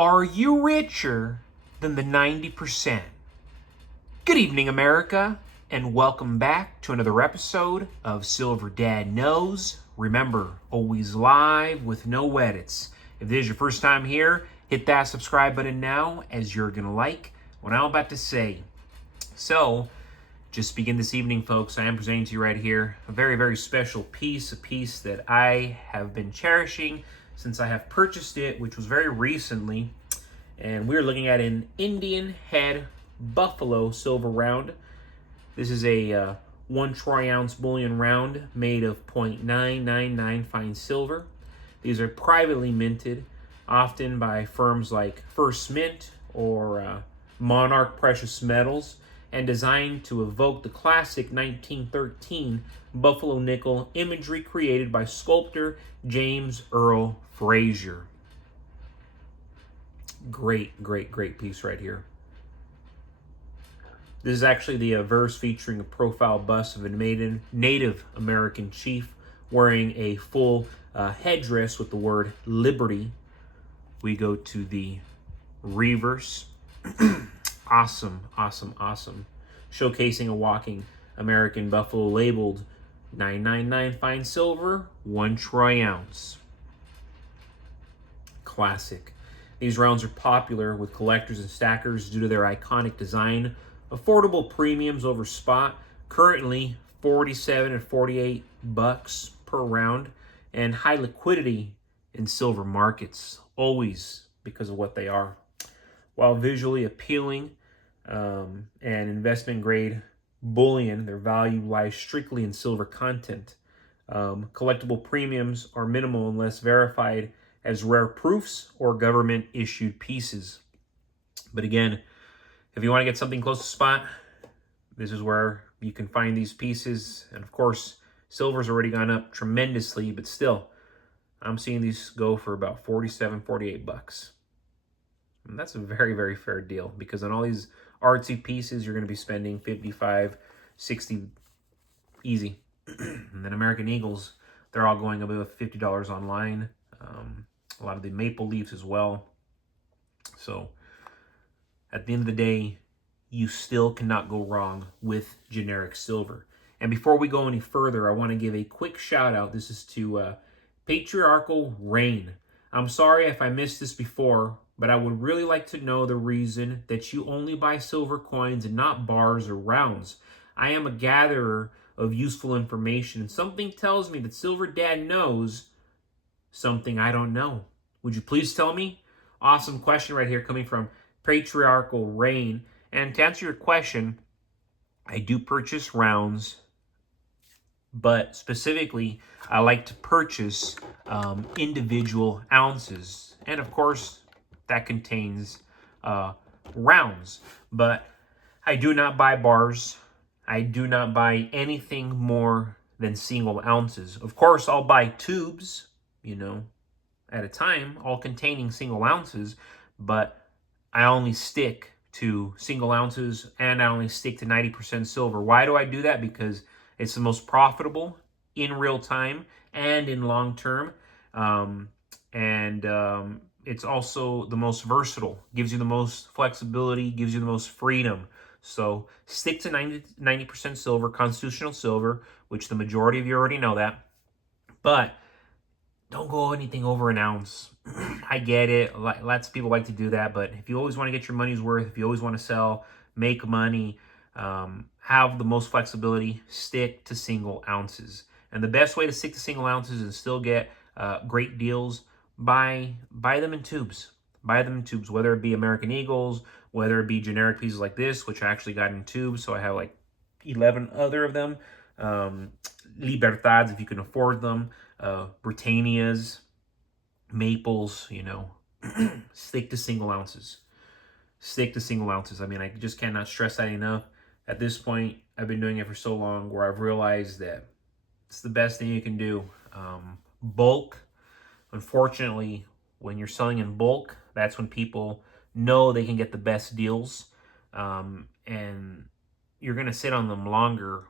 Are you richer than the 90%? Good evening, America, and welcome back to another episode of Silver Dad Knows. Remember, always live with no edits. If this is your first time here, hit that subscribe button now, as you're going to like what I'm about to say. So, just begin this evening, folks. I am presenting to you right here a very, very special piece, a piece that I have been cherishing since I have purchased it, which was very recently. And we're looking at an Indian head buffalo silver round. This is a 1 troy ounce bullion round made of 0.999 fine silver. These are privately minted, often by firms like First Mint or Monarch Precious Metals, and designed to evoke the classic 1913 buffalo nickel imagery created by sculptor James Earl Frazier. Great piece right here. This is actually the verse featuring a profile bust of a Native American chief wearing a full headdress with the word liberty. We go to the reverse. Awesome. Showcasing a walking American buffalo labeled 999 fine silver, 1 troy ounce. Classic. These rounds are popular with collectors and stackers due to their iconic design, affordable premiums over spot, currently $47 and $48 per round, and high liquidity in silver markets, always because of what they are. While visually appealing and investment grade bullion, their value lies strictly in silver content. Collectible premiums are minimal unless verified as rare proofs or government issued pieces. But again, if you want to get something close to spot, this is where you can find these pieces. And of course, silver's already gone up tremendously, but still, I'm seeing these go for about $47, $48. And that's a very, very fair deal, because on all these artsy pieces, you're going to be spending $55, $60 easy. And then American Eagles, they're all going above $50 online. A lot of the maple leafs as well. So at the end of the day, you still cannot go wrong with generic silver. And before we go any further, I want to give a quick shout out. This is to Patriarchal Rain. I'm sorry if I missed this before, but I would really like to know the reason that you only buy silver coins and not bars or rounds. I am a gatherer of useful information, and something tells me that Silver Dad knows something I don't know. Would you please tell me? Awesome question right here coming from Patriarchal Rain. And to answer your question, I do purchase rounds, but specifically, I like to purchase individual ounces. And of course, that contains rounds. But I do not buy bars. I do not buy anything more than single ounces. Of course, I'll buy tubes, at a time, all containing single ounces, but I only stick to single ounces, and I only stick to 90% silver. Why do I do that? Because it's the most profitable in real time and in long term. It's also the most versatile, gives you the most flexibility, gives you the most freedom. So stick to 90% silver, constitutional silver, which the majority of you already know that. But don't go anything over an ounce. I get it. Lots of people like to do that. But if you always want to get your money's worth, if you always want to sell, make money, have the most flexibility, stick to single ounces. And the best way to stick to single ounces and still get great deals, buy them in tubes. Buy them in tubes, whether it be American Eagles, whether it be generic pieces like this, which I actually got in tubes. So I have like 11 other of them. Libertads, if you can afford them. Britannias, maples, stick to single ounces. Stick to single ounces. I mean, I just cannot stress that enough. At this point, I've been doing it for so long where I've realized that it's the best thing you can do. Bulk, unfortunately, when you're selling in bulk, that's when people know they can get the best deals. And you're going to sit on them longer.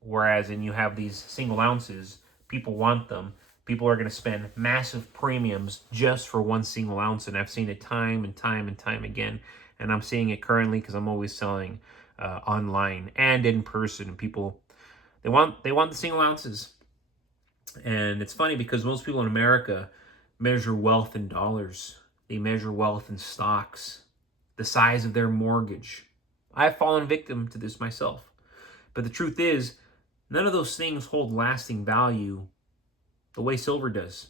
Whereas when you have these single ounces, people want them. People are going to spend massive premiums just for one single ounce, and I've seen it time and time and time again. And I'm seeing it currently because I'm always selling online and in person. People, they want the single ounces. And it's funny because most people in America measure wealth in dollars. They measure wealth in stocks, the size of their mortgage. I've fallen victim to this myself. But the truth is, none of those things hold lasting value the way silver does.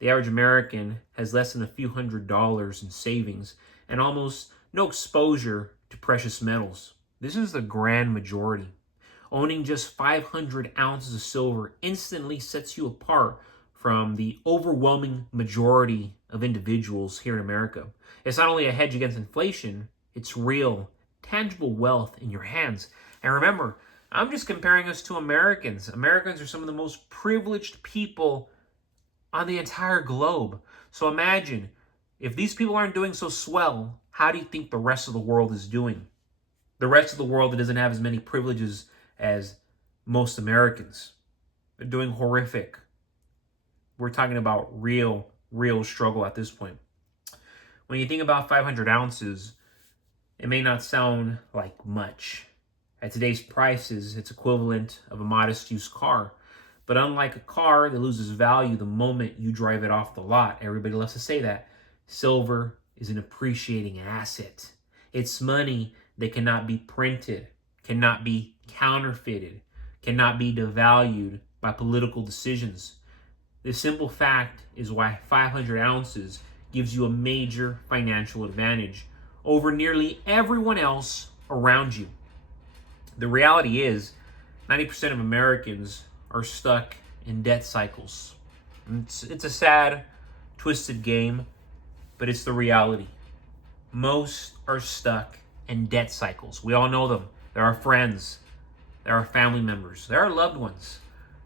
The average American has less than a few $100s in savings and almost no exposure to precious metals. This is the grand majority. Owning just 500 ounces of silver instantly sets you apart from the overwhelming majority of individuals here in America. It's not only a hedge against inflation, it's real, tangible wealth in your hands. And remember, I'm just comparing us to Americans. Americans are some of the most privileged people on the entire globe. So imagine, if these people aren't doing so swell, how do you think the rest of the world is doing? The rest of the world that doesn't have as many privileges as most Americans. They're doing horrific. We're talking about real struggle at this point. When you think about 500 ounces, it may not sound like much. At today's prices, it's equivalent of a modest used car. But unlike a car that loses value the moment you drive it off the lot, everybody loves to say that, silver is an appreciating asset. It's money that cannot be printed, cannot be counterfeited, cannot be devalued by political decisions. This simple fact is why 500 ounces gives you a major financial advantage over nearly everyone else around you. The reality is, 90% of Americans are stuck in debt cycles. It's a sad, twisted game, but it's the reality. Most are stuck in debt cycles. We all know them. They're our friends. They're our family members. They're our loved ones.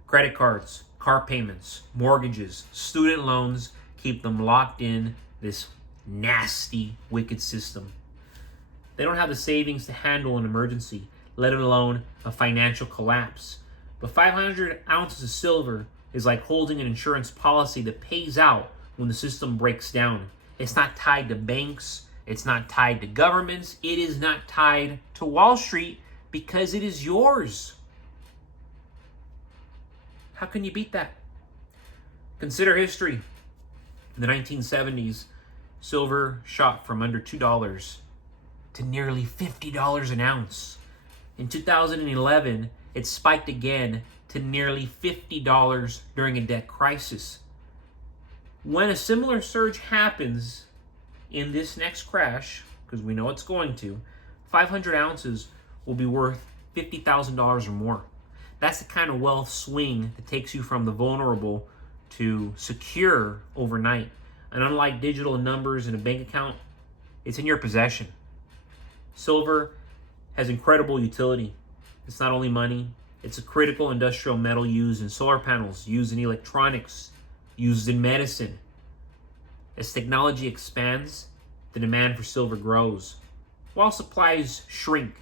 Credit cards, car payments, mortgages, student loans keep them locked in this nasty, wicked system. They don't have the savings to handle an emergency, let alone a financial collapse. But 500 ounces of silver is like holding an insurance policy that pays out when the system breaks down. It's not tied to banks. It's not tied to governments. It is not tied to Wall Street because it is yours. How can you beat that? Consider history. In the 1970s, silver shot from under $2 to nearly $50 an ounce. In 2011, it spiked again to nearly $50 during a debt crisis. When a similar surge happens in this next crash, because we know it's going to, 500 ounces will be worth $50,000 or more. That's the kind of wealth swing that takes you from the vulnerable to secure overnight. And unlike digital numbers in a bank account, it's in your possession. Silver has incredible utility. It's not only money, it's a critical industrial metal used in solar panels, used in electronics, used in medicine. As technology expands, the demand for silver grows. While supplies shrink,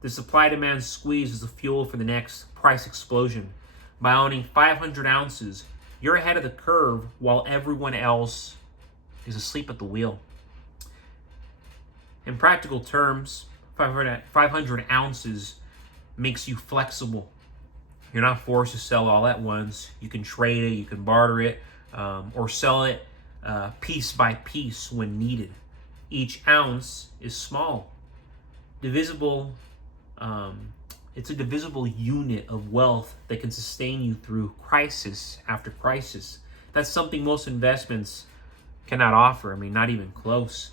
the supply-demand squeeze is the fuel for the next price explosion. By owning 500 ounces, you're ahead of the curve while everyone else is asleep at the wheel. In practical terms, 500 ounces makes you flexible. You're not forced to sell all at once. You can trade it, you can barter it, or sell it piece by piece when needed. Each ounce is small, divisible. It's a divisible unit of wealth that can sustain you through crisis after crisis. That's something most investments cannot offer. I mean, not even close.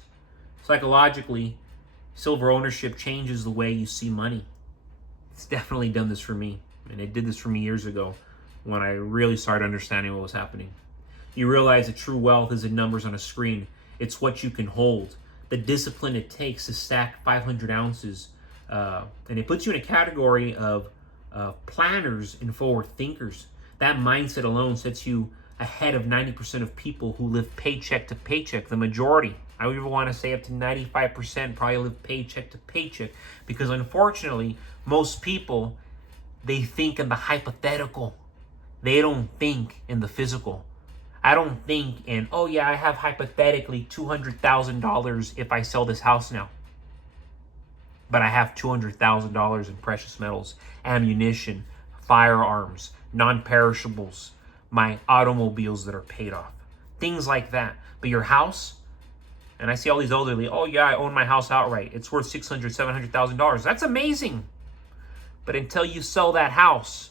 Psychologically, silver ownership changes the way you see money. It's definitely done this for me, and it did this for me years ago when I really started understanding what was happening. You realize that true wealth isn't numbers on a screen. It's what you can hold, the discipline it takes to stack 500 ounces. And it puts you in a category of planners and forward thinkers. That mindset alone sets you ahead of 90% of people who live paycheck to paycheck. The majority, I would even want to say up to 95% probably live paycheck to paycheck, because unfortunately, most people, they think in the hypothetical. They don't think in the physical. I don't think in, oh yeah, I have hypothetically $200,000 if I sell this house now. But I have $200,000 in precious metals, ammunition, firearms, non-perishables, my automobiles that are paid off, things like that. But your house, and I see all these elderly, oh yeah, I own my house outright. It's worth $600,000, $700,000. That's amazing. But until you sell that house,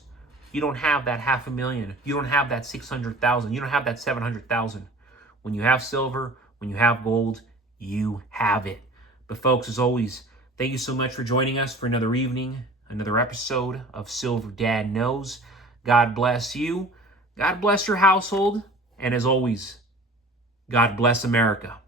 you don't have that $500,000. You don't have that $600,000. You don't have that $700,000. When you have silver, when you have gold, you have it. But folks, as always, thank you so much for joining us for another evening, another episode of Silver Dad Knows. God bless you. God bless your household. And as always, God bless America.